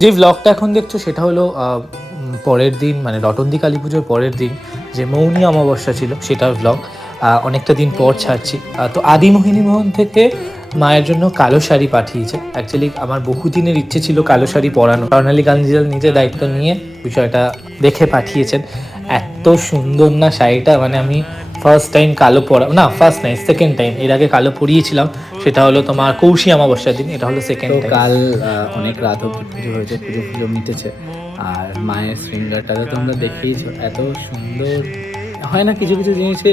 যে ভ্লগটা এখন দেখছ সেটা হলো পরের দিন মানে রটন্দি কালী পুজোর পরের দিন যে মৌনী অমাবস্যা ছিল সেটার ভ্লগ অনেকটা দিন পর ছাড়ছি। তো আদিমোহিনী মোহন থেকে মায়ের জন্য কালো শাড়ি পাঠিয়েছে। অ্যাকচুয়ালি আমার বহুদিনের ইচ্ছে ছিল কালো শাড়ি পরানো। কর্ণালী গান্ধীজাল নিজে দায়িত্ব নিয়ে বিষয়টা দেখে পাঠিয়েছেন। এত সুন্দর না শাড়িটা মানে আমি ফার্স্ট টাইম কালো পরা না ফার্স্ট নাই সেকেন্ড টাইম এর আগে কালো পরিয়েছিলাম সেটা হলো তোমার কৌশি অমাবস্যার দিন এটা হলো সেকেন্ড টাইম কাল অনেক রাত অব্দি পুজো হয়েছে পুজো পুজো মিটেছে আর মায়ের শৃঙ্গারটা তো তোমরা দেখেইছো এত সুন্দর হয় না কিছু কিছু জিনিসে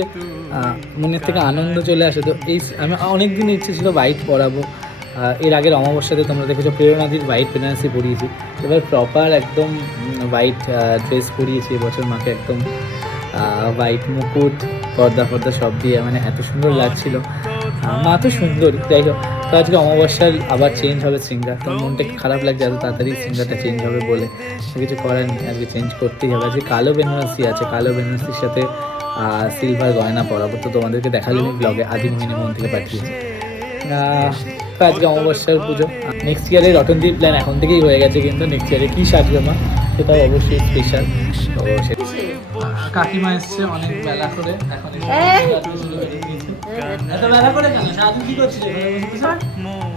মনের থেকে আনন্দ চলে আসে তো এই আমি অনেক দিন ইচ্ছে ছিল হোয়াইট পরাবো এর আগের অমাবস্যাতে তোমরা দেখেছ প্রেরণাদির হোয়াইট বেনারসি পরিয়েছি এবার প্রপার একদম হোয়াইট ড্রেস পরিয়েছি এবছর মাকে একদম হোয়াইট মুকুট পর্দা ফর্দা সব দিয়ে মানে এত সুন্দর লাগছিল। মা তো সুন্দর যাই হোক। তো আজকে অমাবস্যার আবার চেঞ্জ হবে সিঙ্গার তো মনটা খারাপ লাগছে এত তাড়াতাড়ি সিঙ্গারটা চেঞ্জ হবে বলে। কিছু করার নেই আজকে চেঞ্জ করতেই হবে। আজকে কালো বেনারসি আছে কালো বেনারসির সাথে সিলভার গয়না পরাবো। তো তোমাদেরকে দেখালে আমি ব্লগে আদিমোহিনী মন থেকে পাঠিয়েছি। আজকে অমাবস্যার পুজো। নেক্সট ইয়ারের রটনদীপ প্ল্যান এখন থেকেই হয়ে গেছে কিন্তু নেক্সট ইয়ারে কী সাজবে মা? সেটাও অবশ্যই স্পেশাল তো কাকিমা এসছে অনেক বেলা করে। এখন। এত বেলা করে কেন? কি করছিলে?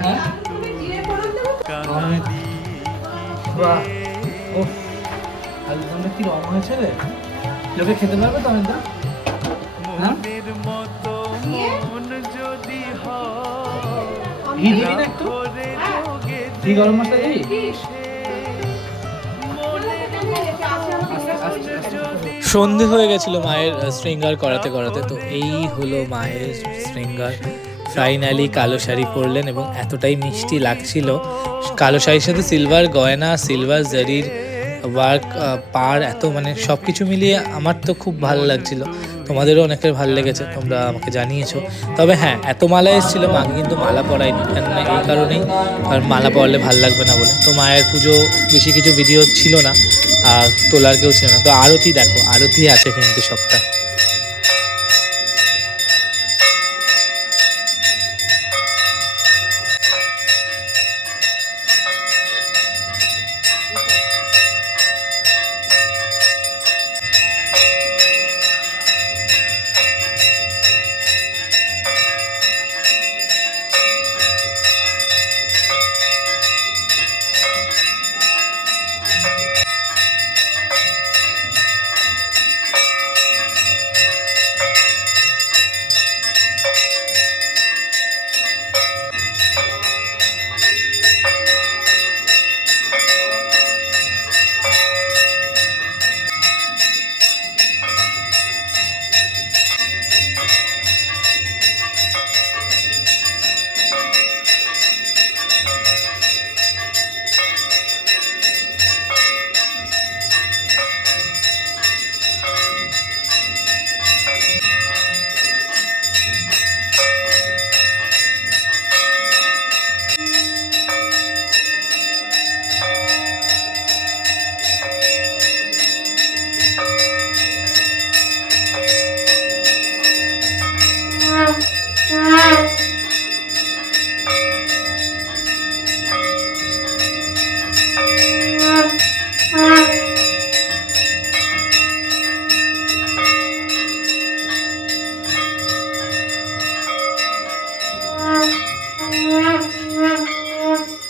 হ্যাঁ? কি রং হয়েছে রে। লোকে খেতে পারবে তো অনেকটা হ্যাঁ? ঘি দিবি না একটু? ঘি গরম মশলা দিবি? সন্ধে হয়ে গেছিল মায়ের শৃঙ্গার করাতে করাতে। তো এই হলো মায়ের শৃঙ্গার। ফাইনালি কালো শাড়ি পরলেন এবং এতটাই মিষ্টি লাগছিল। কালো শাড়ির সাথে সিলভার গয়না সিলভার জারির ওয়ার্ক পার এত মানে সব কিছু মিলিয়ে আমার তো খুব ভালো লাগছিল। তোমাদেরও অনেকটা ভালো লেগেছে, তোমরা আমাকে জানিয়েছো। তবে হ্যাঁ এত মালা এসেছিল মাকে কিন্তু মালা পরাইনি কেননা এই কারণেই কারণ মালা পরালে ভালো লাগবে না বলে। তো মায়ের পুজো বেশি কিছু ভিডিও ছিল না, আর তোলার কেউ ছিল না। তো আরতি দেখো, আরতি আছে কিন্তু সবটা।